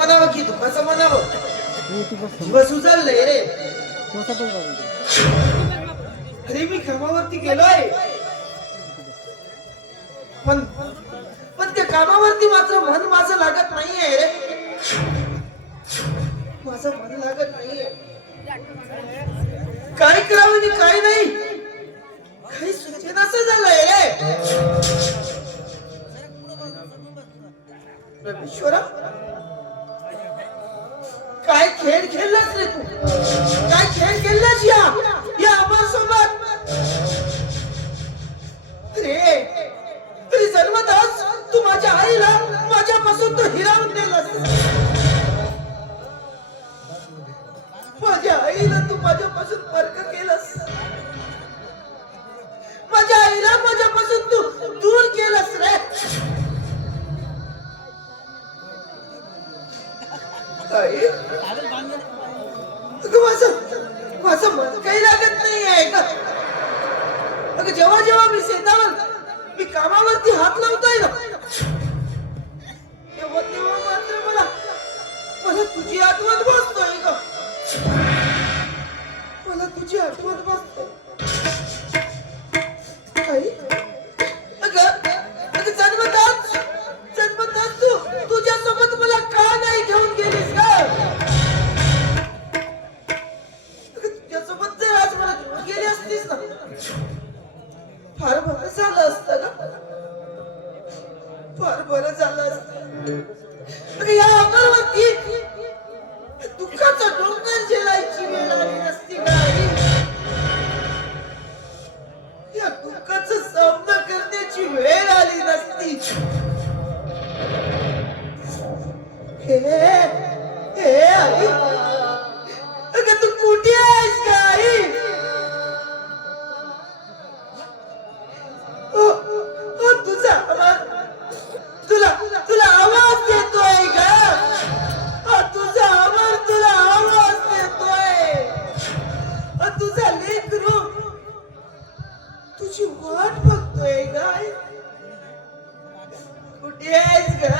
म्हणावं की दुःखाचं म्हणावं? दिवस उजळले रे. अरे मी कामावरती गेलोय, पण पण त्या कामावरती मात्र मन माझं लागत नाहीये रे. माझं मन लागत नाहीये. काय करावं आणि काय नाही काही सुचेनासं झालंय रे. परमेश्वरा, काय खेळ खेळलास रे तू? काय खेळ खेळलास या आम्हासोबत? रे जन्मताच तू माझ्या आईला माझ्यापासून तू हिरावून दिलास. माझ्या आईला तू माझ्यापासून फरक केलास. माझ्या आईला माझ्यापासून तू दूर केलास रे. आई, माझं मन काही लागत नाही आहे का? अगं जेव्हा जेव्हा मी शेतावर मी कामावरती हात लावतोय ना, तेव्हा तेव्हा मात्र मला तुझी आठवण बसतोय का? मला तुझी आठवण बसते. आई, अगं जन्मताच तू तुझ्यासोबत मला का नाही घेऊन गेलीस का? तुझ्यासोबत जर आज मला घेऊन गेली असतीस ना, फार बरं झालं असतं ना. फार बरं झालं असतं. या अमरवरती दुःखाचा डोंगर झेलायची वेळ आली नसती का? या दुःखाचा सामना करण्याची वेळ आली नसती. हे आई, अगं तू कुठे आहेस का आई? तुझा तुला आवाज देतोय का? तुझा आवाज तुला आवाज देतोय. तुझा लेकरू तुझी वाट बघतोय काय? कुठे आहेस का?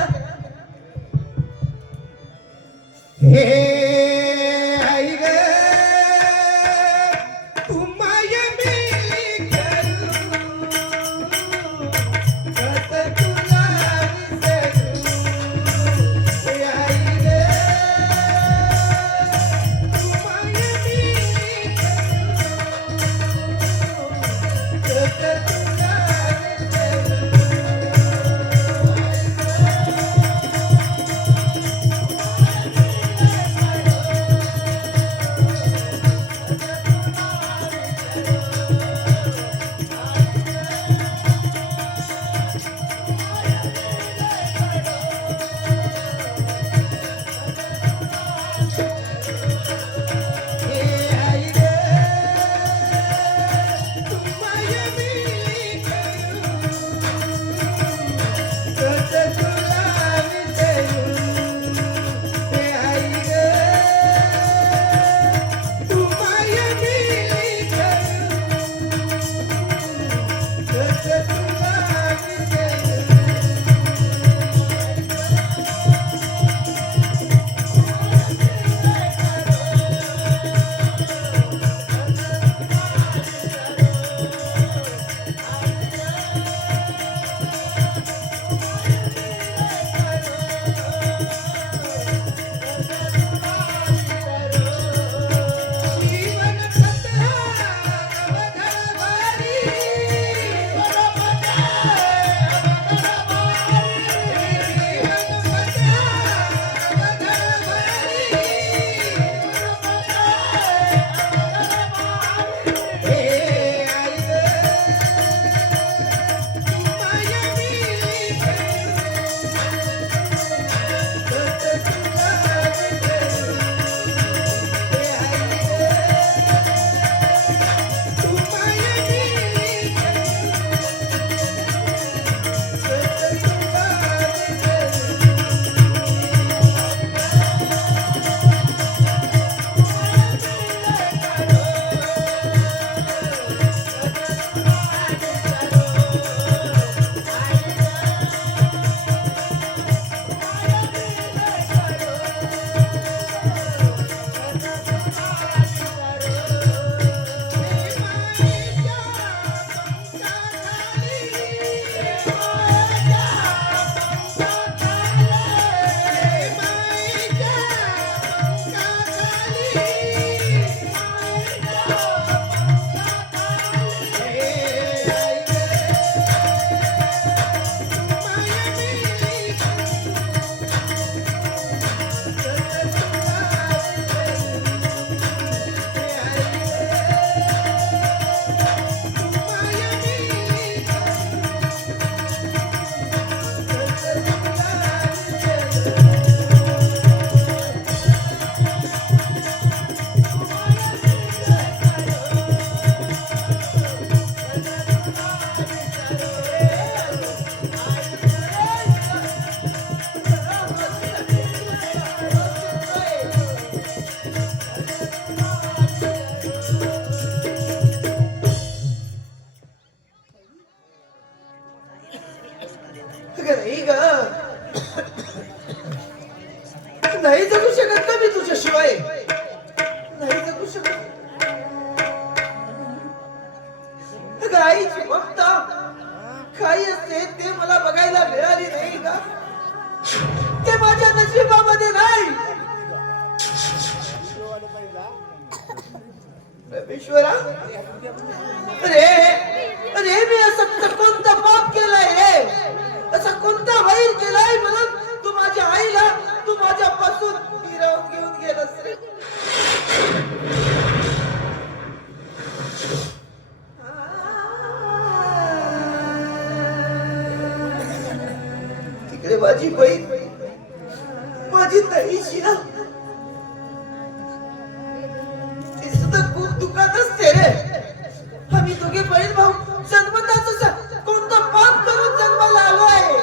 आई ग, तू माया मिली करू, कसं तुला विसरू. आई ग, तू माया मिली करू, कसं तुला विसरू. परमेश्वरा, अरे अरे मी असं कोणतं पाप केलंय रे? असा कोणता वैर केलाय म्हणून तू माझ्या आईला तू माझ्यापासून हिरावून घेऊन गेलास रे? तिकडे माझी बहीण, माझी ताई शीला, ती सुद्धा खूप दुःखात असते रे. आम्ही दोघे बहीण भाऊ जन्मताच कोणतं पाप करून जन्माला आलो आहे.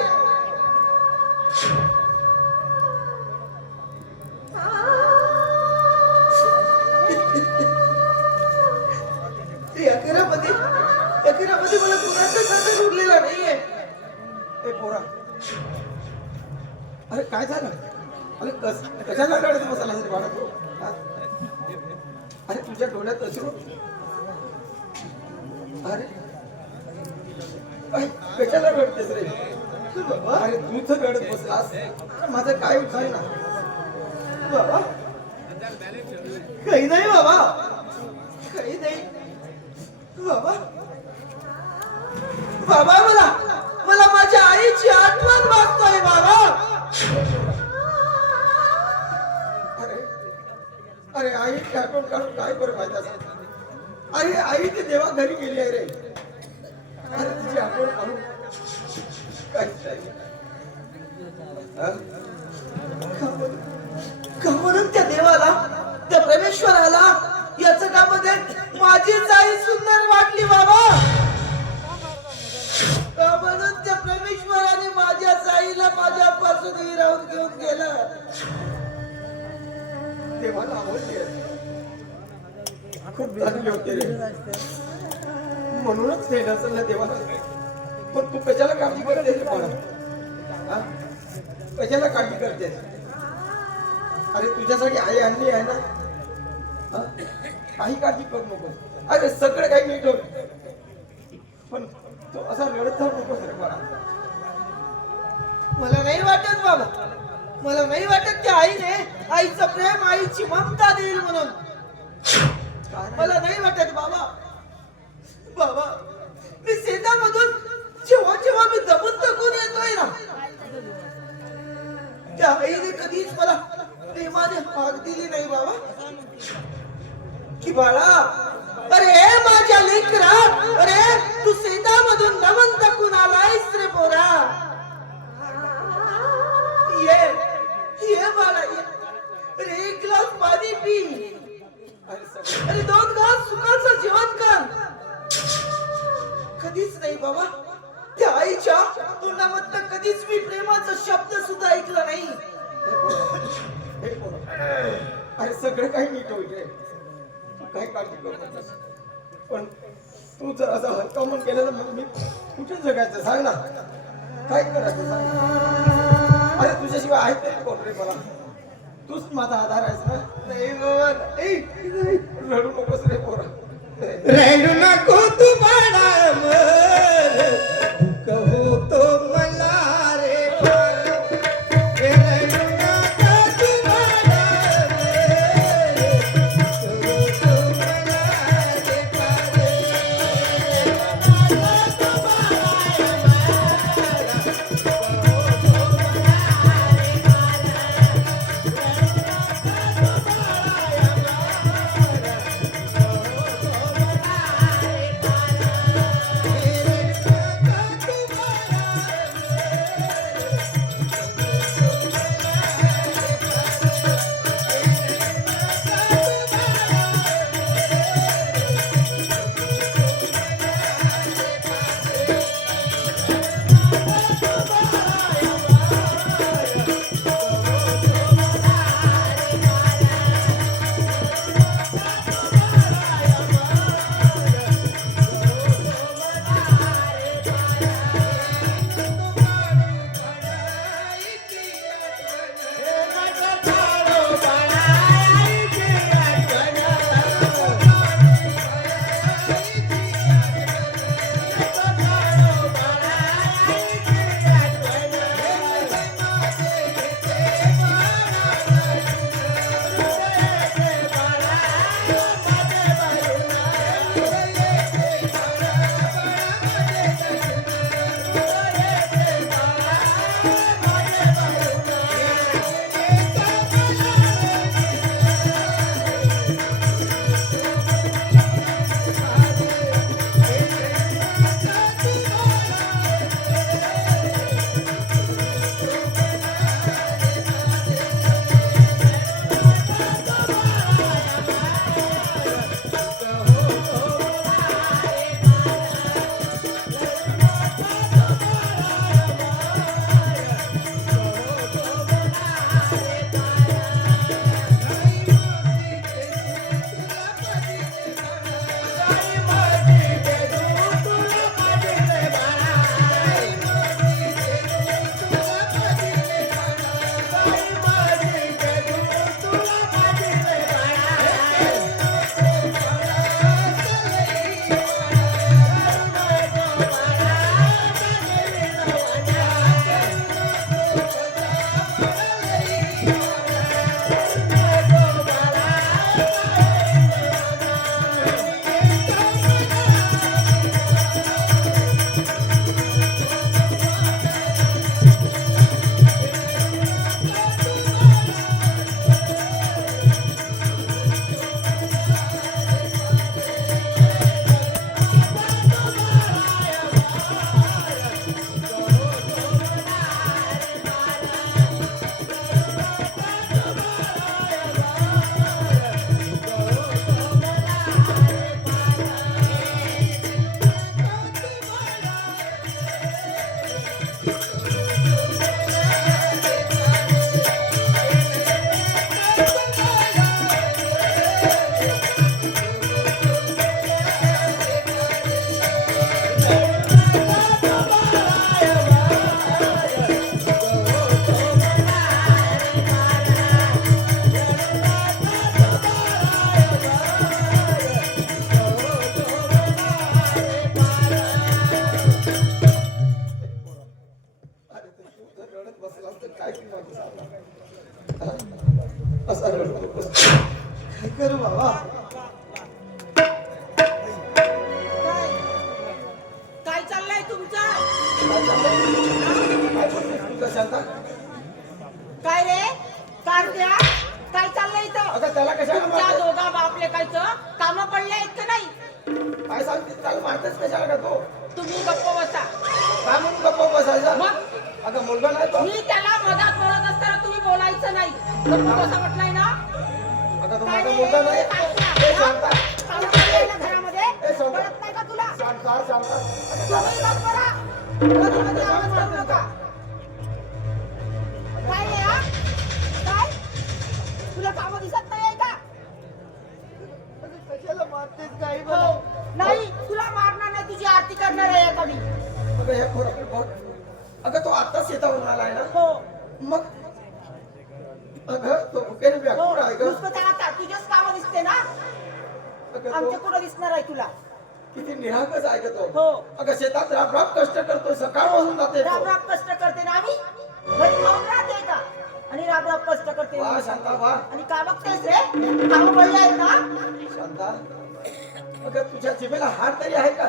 या घरामध्ये मला कुणाचा साथ उरलेला नाहीये. ए पोरा, अरे काय झालं? अरे कशाला रडत बसला रे बाळा तू? हा? अरे तुझ्या डोळ्यात अश्रू. अरे कशाला रडतेस रे? अरे तूच रडत बसलास, माझं काय होत ना बाबा. काही नाही बाबा, काही नाही बाबा. बाबा मला माझ्या आईची आठवण वाटतोय बाबा. अरे आईची आठवण काढून काय बरं फायदा? अरे आई ते देवा घरी गेली आहे रे. अरे तिची आठवण काढून काहीच नाही. का म्हणून त्या देवाला, त्या परमेश्वराला या जगामध्ये माझीच आई सुंदर वाटली बाबा? का म्हणून त्या परमेश्वराने माझ्या आईला माझ्यापासून हिरावून घेऊन गेला? देवाला आवडली खूप चांगली होते रे, म्हणूनच ते नसलं देवाला. पण तू कशाला काळजी करते रे पोरा? कशाला काळजी करते? अरे तुझ्यासाठी आई आणली आहे ना, काही काळजी करू नको. अरे सगळं काही नीट होईल, पण तो असा रडत जाऊ नकोस रे पोरा. मला नाही वाटत बाबा, मला नाही वाटत त्या आईने आईचं प्रेम, आईची ममता देईल म्हणून. मला नाही वाटत बाबा. बाबा, मी शेतामधून जेव्हा मी दबून येतोय ना, त्या आईने कधीच मला प्रेमाने हाक दिली नाही बाबा, की बाळा, अरे माझ्या लेकरा, अरे तू शेतामधून दमन टाकून आलायस रे पोरा. ये बाळा, ये. अरे एक ग्लास पाणी पी. अरे 2 घास सुखाचं जेवण कर. कधीच नाही बाबा, त्या आईच्या तोंडामधनं कधीच मी प्रेमाचा शब्द सुद्धा ऐकला नाही. अरे सगळं काही नीट होईल रे, तू काय काळजी करू नकोस. पण तू जर असं हलका मन केलं तर मग मी कुठे जगायचं सांग ना? काय करायचं सांग? अरे तुझ्याशिवाय आहे तरी कोण रे मला? तूच माझा आधार आहेस ना. नाही बाबा, नाही. रडू नकोस रे पोरा. रडू नको तू बाळा, दुःख होतो मला रे. रडू नको तू बाळा, दुःख होतो मला रे. करू बाबा? काय काय चाललंय तुमचं? काय चाललंय? काय बोलतेस तुझं शांता? काय रे कारत्या, काय चाललंय इथं? अगं त्याला कशाला तुमच्या मारतेस? दोघा बाप लेकायचं काम पडले आहेत का नाही? काय सांगतेस? त्याला मारतेस कशाला का तो? तुम्ही गप्प बसा. काय म्हणून गप्प बसायचा? मग अगं मुलगा नाही तो. मी त्याला मधात बोलत असताना तुम्ही बोलायचं नाही. गप्प बसा म्हटलंय ना? अगं तो काय माझा रे, मुलगा नाही. कारत्या, ए, शांता. काम पडलंय ना घरामध्ये? ए, शांता. कळत नाही का तुला? शांता, शांता. तुम्ही गप्प राहा. मध्ये आवाज करू नका. काय रे हा? काय? तुला कामं दिसत नाही का? कशाला मारतेस काही हो. नाही तुला मारणार नाही, तुझी आरती करणार आहे आता मी. अगं हे पोराकडे बघ. अगं तो आत्ताच शेतावरून आलाय ना. हो मग अगं तो भुकेने हो व्याकुळ आहे गं. नुसतं त्याला तुझेच कामं दिसते ना, अगं आमच्या तो कुठं दिसणार आहे तुला? किती निरागस आहे गं तो. हो. अगं शेतात राब कष्ट करतोय, सकाळपासून जाते राब तो. राब कष्ट करते ना आम्ही, घरी खाऊन राहते का? आणि राब राब कष्ट करते वा शांता वा. आणि का बघतेस रे? कामं पडले आहेत ना? शांता अगं तुझ्या जिभेला हात तरी आहे का?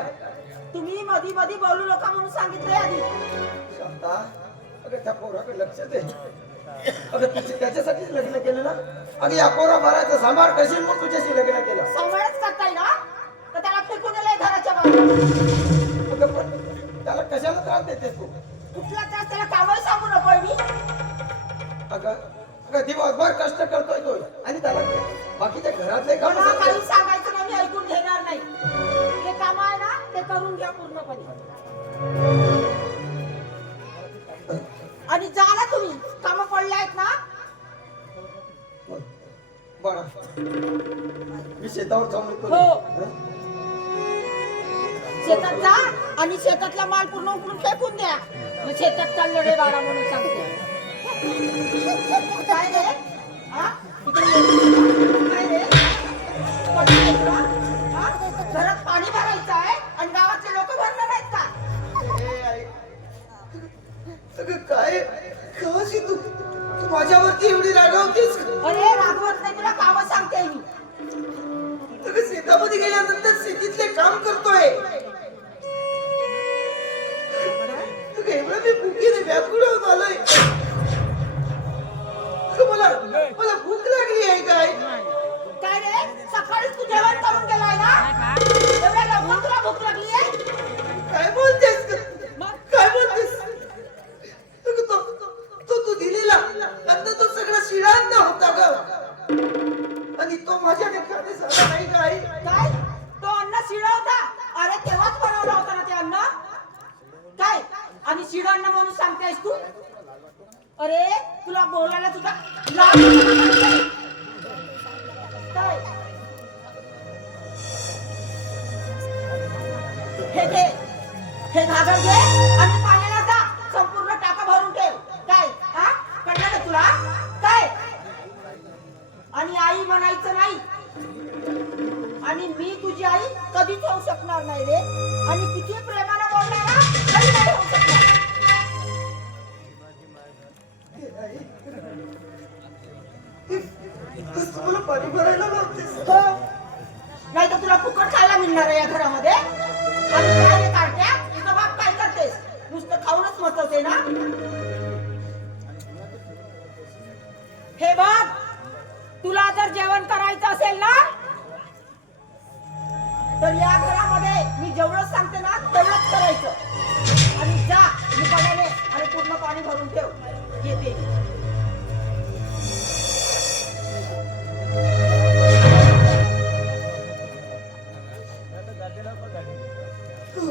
तुम्ही मधी मधी बोलू नका म्हणून सांगितले आधी. शांता अगं त्या पोराकडे लक्ष दे. अगं तुझे त्याच्यासाठीच लग्न केलं ना. अगं या पोरा भरायचं सांभाळ करशील मग तुझ्याशी लग्न केलं. सांभाळच करताय ना, तर त्याला फेकून दिलंय घराच्या बाहेर. अगं पण त्याला कशाला त्रास देतेस तू? कुठला त्रास? त्याला कामही सांगू नको मी. अगं अगं दिवसभर कष्ट करतोय तो आणि त्याला बाकीच्या घरातले काम मला काही सांगायचं नाही, मी ऐकून घेणार नाही. जे काम आहे ना ते करून घ्या पूर्णपणे. आणि जा ना तुम्ही, कामं पडले आहेत ना. बरं मी शेतावर जाऊन येतो. हो. शेतात जा आणि शेतातला माल पूर्ण उकळून फेकून द्या. मग शेतात चाललं रे बाळा म्हणून सांगते. काय रे हा? इकडे ये. काय रे पटलं आहे तुला? हा? घरात पाणी भरायचं आहे आणि गावातले लोक भरणार नाहीत का? ए, आई. अगं काय कशी तू माझ्यावरती एवढी रागावतेस? अरे रागवत नाही, तुला कामं सांगते मी. अगं शेतामध्ये गेल्यानंतर शेतीतले काम करतोय. अगं एवढं मी भुकीने व्याकुळ होऊन आलोय. अगं मला भूक लागली आहे काय? काय रे सकाळीच तू जेवण करून गेलाय ना? एवढ्या लवकर तुला भूक लागली आहे? काय बोलतेस ग? मग काय बोलतेस? अगं तू दिलेला अन्न तो सगळा शिळा अन्न होता ग. आणि तो माझ्याने खाते झाला नाही काय? काय? तो अन्न शिळं होता? अरे तेव्हाच बनवलं होतं ना ते अन्न. काय? आणि शिळं अन्न म्हणून सांगतेस तू? अरे तुला बोलायला सुद्धा लाज वाटत नाही. काय? हे घे, हे घागर घे आणि पाण्याला जा, संपूर्ण टाका भरून ठेव. काय हा? कळलं ना तुला? काय? आणि आई म्हणायचं नाही. आणि मी तुझी आई कधीच होऊ शकणार नाही रे. आणि किती प्रेमाने बोलणार ना, तरी नाही होऊ शकणार. मला पाणी भरायला लावतेस? हो. नाही तर तुला फुकट खायला मिळणार आहे या घरामध्ये. आणि काय रे कारट्या, तुझा बाप काय करतेस? नुसतं खाऊनच मचवते ना. हे बघ, तुला जर जेवण करायचं असेल ना, तर या घरामध्ये मी जेवढं सांगते ना तेवढंच करायचं. आणि जा मुकाट्याने आणि पूर्ण पाणी भरून ठेव. येते.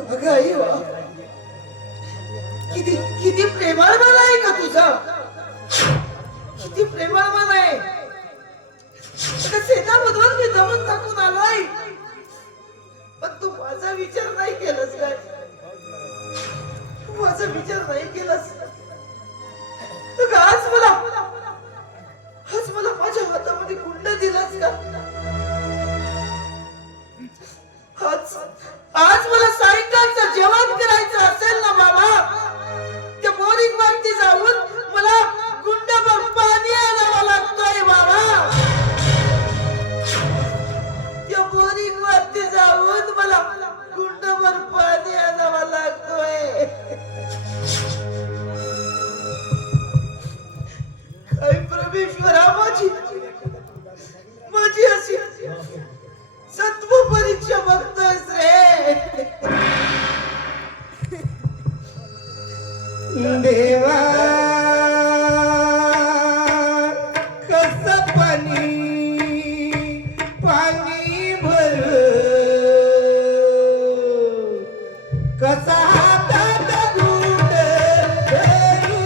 अगं आई वा. किती प्रेमळ मन आहे का तुझा? किती प्रेमळ मन आहे. अगं शेतामधून मी जमून टाकून आलोय, पण तू माझा विचार नाही केलास काय? वर पाणी आणावा लागतोय. काय परमेश्वरा, माझी अशी सत्व परीक्षा बघतोयस रे. देवा कसं पाणी पाणी भर कसा हातात दूध धरून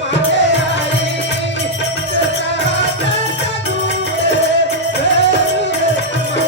माझे आई कसा हातात दूध धरून माझे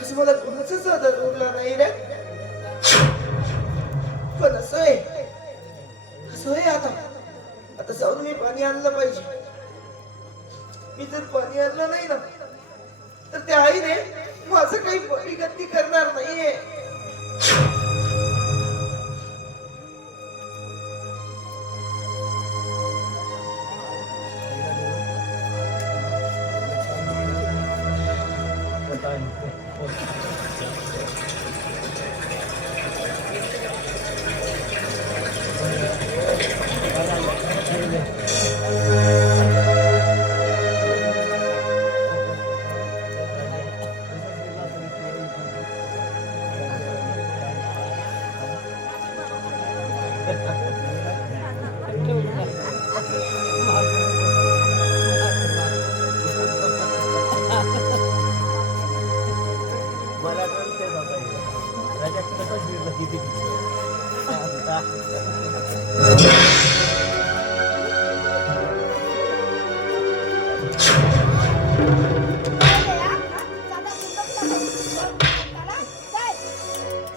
आज मला कोणाचाच आधार उरला नाही रे. पण असोय आता जाऊन मी पाणी आणलं पाहिजे. मी जर पाणी आणलं नाही ना तर त्या आईने माझं काही परिगती करणार नाहीये.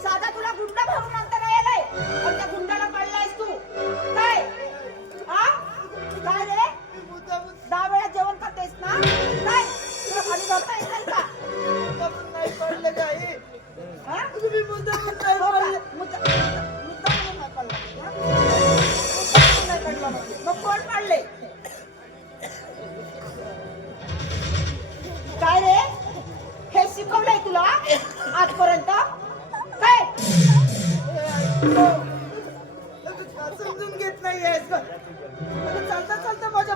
साधा तुला गुंडा भरून आणता नाही आलाय पण त्या गुंडाला कळलायस तू काय? हा काय रे 10 वेळा जेवण खातेस ना काय? तुला खाली भरता येत नाही का? नाही पडलं काय हा? तुम्ही मुद्दामून नाही हो का? पडलं. मुद्दामून नाही पडला म्हणजे, हा? मुद्दामून नाही पडला म्हणजे. मग कोण पाडले? काय रे हे शिकवलंय तुला आजपर्यंत काय? समजून घेत नाही आहेस का? चालता चालता माझ्या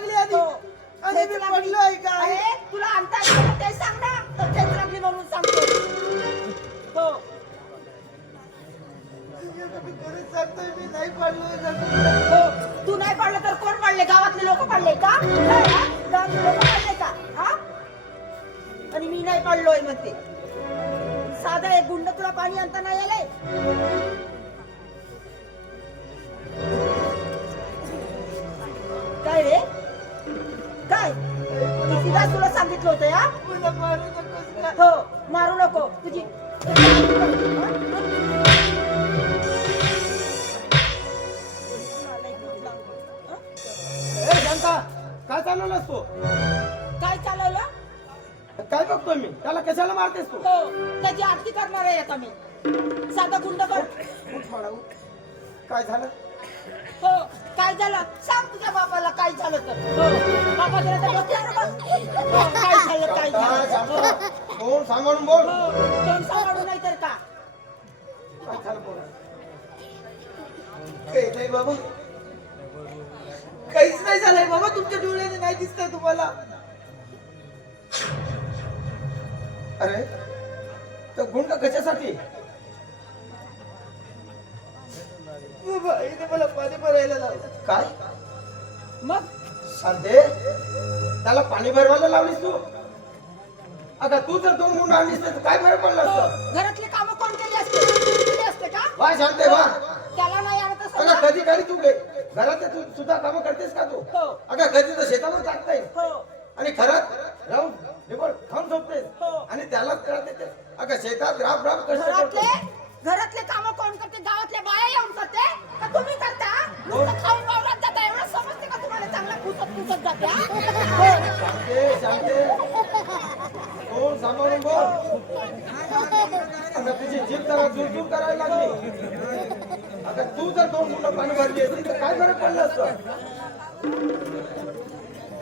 लागली आधी हो. आणि मी पडलो आहे का आई? अरे, तुला आणता येतं का ते सांग ना. तर ठेच लागली म्हणून सांगतो. हो. मी खरंच सांगतोय मी नाही पडलोय हो. तू नाही पडलं तर कोण पडले? गावातले लोक पडले का? काय, हा? गावातले लोक पडले का? हा? आणि मी नाही पडलोय म्हणते. साधा एक गुंड तुला पाणी आणता नाही आलंय? काय रे? काय? कितीदा तुला सांगितलं होतं या? मला मारू नकोस का? हो, मारू नको. तुझी ए जनता, काय चालवलास तू? काय चालवलं? काय बघतोय मी? त्याला कशाला मारतेस तू? हो, त्याची आरती करणार आहे आता मी. साधा गुंड कर. उठ बाळा, उठ. काय झालं? हो, काय झालं? सांग तुझ्या बाबाला काय झालं तर. हो, बाबा जरा तर बसल्यावर बस. हो, काय झालं, काय झालं? हो, कोण सांभाळून बोल. हो, तोंड सांभाळू नाही तर का? काय झालं बोल. काही नाही बाबा, काहीच नाही झालंय बाबा. तुमच्या डोळ्याने नाही दिसतंय तुम्हाला. अरे तो गुंड कशासाठी? बाबा आईने मला पाणी भरायला लावलं. काय मग सांगते? त्याला पाणी भरवायला लावलीस तू? अगं तू जर दोन गुंड आणलीस तर काय फरक पडला हो, असतं? घरातले कामं कोण केली असते? केली असते का? वा शांते वा. त्याला नाही आणत असं अगं ना? कधी कधी तू घरात तू सुद्धा कामं करतेस का तू? हो. अगं कधी तर शेतावर टाकता येईल हो, आणि खरंच राहून निवड खाऊन झोपतेस हो. आणि त्याला त्रास देतेस. अगं शेतात राब राब कष्ट घरातले करतो. घरातले कामं कोण करते? गावातल्या बाया येऊन करते का तुम्ही करता? नुसतं खाऊन वावरात जाता एवढं समजते का तुम्हाला? चांगला पुसत जाते हा? हो. शांते शांते कोण सांभाळून बोल. अगं तुझी जीभ जरा चूर करायला लागली. अगं तू जर दोन गुंड पाणी भरली असती तर काय फरक पडला असतं?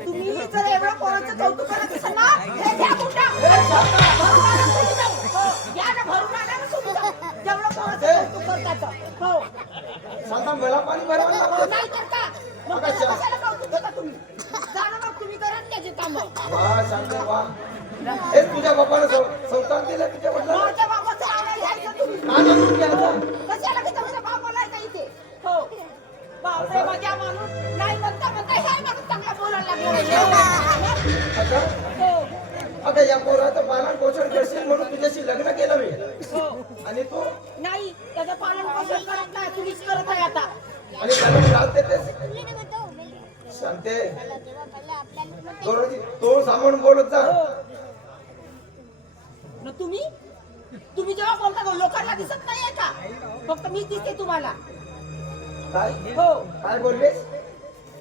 तुम्ही जर एवढं पोराचं कौतुक करत असाल ना, हे घ्या गुंडा. भरून आणा तुम्ही जाऊन. हो, घ्या ना, भरून आणा ना तुम्ही जाऊन. जेवढं पोराचं कौतुक करताचं. हो. शांता मला पाणी भरावं हो, लागतं. नाही तर का? मग त्याचं कशाला कौतुक करता तुम्ही? जा ना मग तुम्ही करा ना त्याची कामं. वा शांते वा. हेच तुझ्या बापानं संस्कार दिलं तुझ्या वडिलांना? माझ्या बाबाचं नाव नाही घ्यायचं तुम्ही. का नाही तू घ्यायचं? कशाला की तुमच्या बाबाला आहे का इथे? हो. बापरे, माझ्या माणूस नाही म्हणता हे माणूस चांगला बोलायला लागला. अगं हो, अगं या पोराचं पालन पोषण करशील म्हणून तुझ्याशी लग्न केलं मी. हो. आणि तू नाही, त्याचं पालन पोषण करत नाही, तुम्हीच करत आहे आता. आणि त्याला त्रास देतेस. शांते दररोज तोंड सांभाळून बोलत जा. हो. न तुम्ही जेव्हा बोलता लोकांना दिसत नाहीये का? फक्त मीच दिसते तुम्हाला. काय हो. काय बोललीस?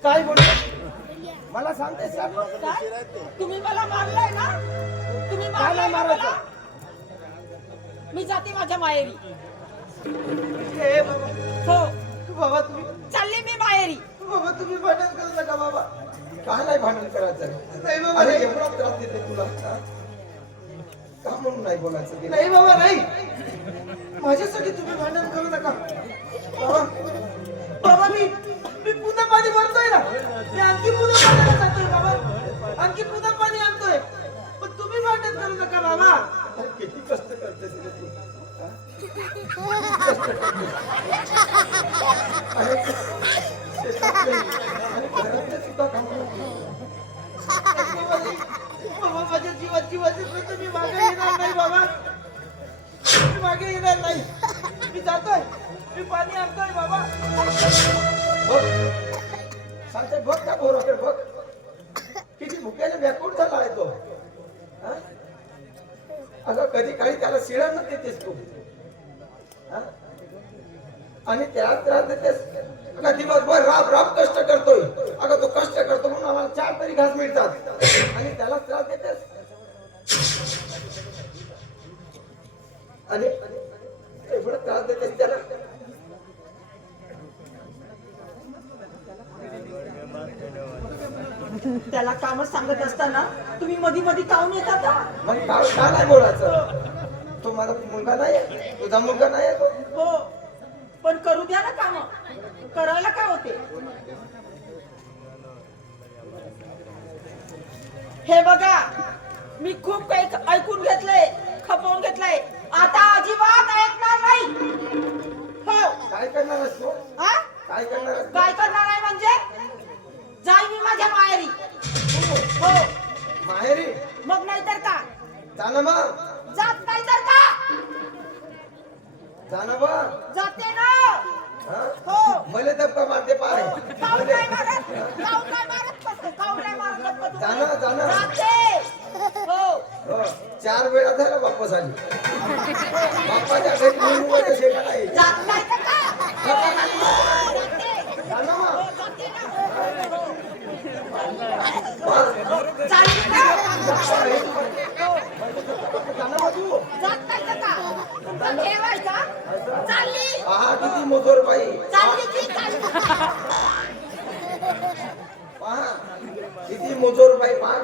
काय बोललीस? मला सांगतेस का? काय? तुम्ही मला मारलंय ना? तुम्ही काय मारलंय नाही ना मारायचं? मला? मी जाते माझ्या माहेरी. हे बाबा, हो, बाबा तुम्ही चालले मी माहेरी. बाबा तुम्ही भांडण करू नका बाबा. काय नाही भांडण करायचं? नाही बाबा अरे नाही. एवढा त्रास देते तुला हा? का म्हणून नाही बोलायचं तिला? नाही बाबा नाही. माझ्यासाठी तुम्ही भांडण करू नका बाबा. बाबा मी पुन्हा पाणी भरतोय ना. मी आणखी पुन्हा पाण्याला जातोय बाबा. आणखी पुन्हा पाणी आणतोय. पण तुम्ही भांडण करू नका बाबा. अरे किती कष्ट करतेस रे तू हा? आणि शेतातले आणि घरातले सुद्धा कामं. बाबा माझ्या जीवाची वाचेपर्यंत मी मागे येणार नाही बाबा. मी मागे येणार नाही. मी जातोय. मी पाणी आणतोय बाबा. बघ सांगते बघ त्या पोराकडे बघ किती भुक्याने व्याकुळ झाला आहे तो हा? अगं कधी काळी त्याला शिळा न देतेस तू हा? आणि त्याला त्रास देतेस. अगं दिवसभर राब राब कष्ट करतोय. अगं तो कष्ट करतो म्हणून आम्हाला 4 तरी घास मिळतात आणि त्याला त्रास देतेस. आणि एवढा त्रास देतेस त्याला. त्याला कामच सांगत असताना तुम्ही मधी मधी काऊन येतात हा? मग का नाही बोलायचं? तो माझा मुलगा नाही, तुझा मुलगा नाही तो. हो, पण करू द्या ना काम. करायला काय होते? हे बघा मी खूप काही ऐकून घेतलंय, खपवून घेतलंय, आता अजिबात ऐकणार नाही. हो. काय करणार आहेस तू? हा? काय करणार आहेस? काय करणार आहे म्हणजे जाई मी माझ्या माहेरी. हो. माहेरी मग नाही तर का? जाणं मग जात नाही तर का? जाणं मग जाते ना. हा? हो. मले धक्का मारते पाय काऊन नाही मारत? काऊन नाही मारत? काऊन नाही मारत धक्का तू? जाणं जाणं जाते. हो. हो 4 वेळा झाला बाप्पा झाली बाप्पाच्या घरी मुलगा शेका नाही जात नाही तर का? जाते. जाणं हो, मग जाते ना. बस. चालली ना. जाणं मग तू जात नाही तर का? तुमचा ठेवायचा. चालली. पहा किती मोठोर बाई चालली की चालली. पहा किती मोजोर बाई पहा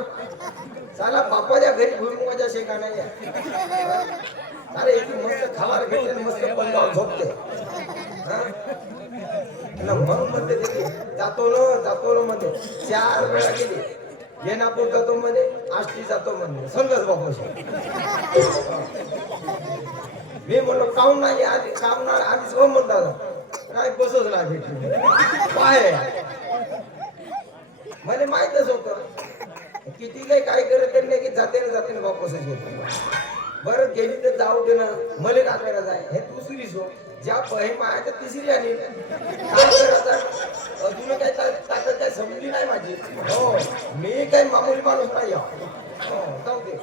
साला बापाच्या घरी भुईमुगाच्या शेका नाही अरे इथे मस्त खावार घेते आणि मस्त पंगावर झोपते हा? आणि मग म्हणते ते जातो ना मध्ये 4 वेळा गेली येणापूर जातो मध्ये आष्टी जातो मध्ये संघच बापाशी मी म्हणलो काऊन नाही आधी काम नाही आधीच हो म्हणतात काय बसच नाही भेटली काय मला माहितच होत किती काही काय करत नाही की जाते ना वापसच येतो बरं गेली तर जाऊ दे ना मला काय करायचं आहे हे दुसरी सो ज्या बहीण आहे तर तिसरी आली काय करायचं अजून काही ताकद काय समजली नाही माझी हो मी काही मामूली माणूस नाही हो जाऊ दे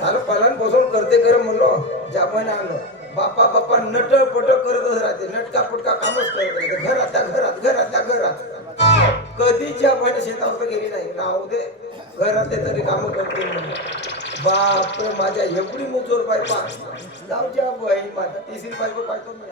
चालू पालन पोषण करते खरं म्हणलो ज्या पण आलो बाप्पा नट पट करतच राहते नटका पुटका कामच करत राहते घरात कधीची आपण शेतावर गेली नाही राहू दे घरात तरी काम करते म्हणून बाप माझ्या एवढी मुजोर बायपा जाऊच्या बहीण माझा तिसरी बायको पाहतो मी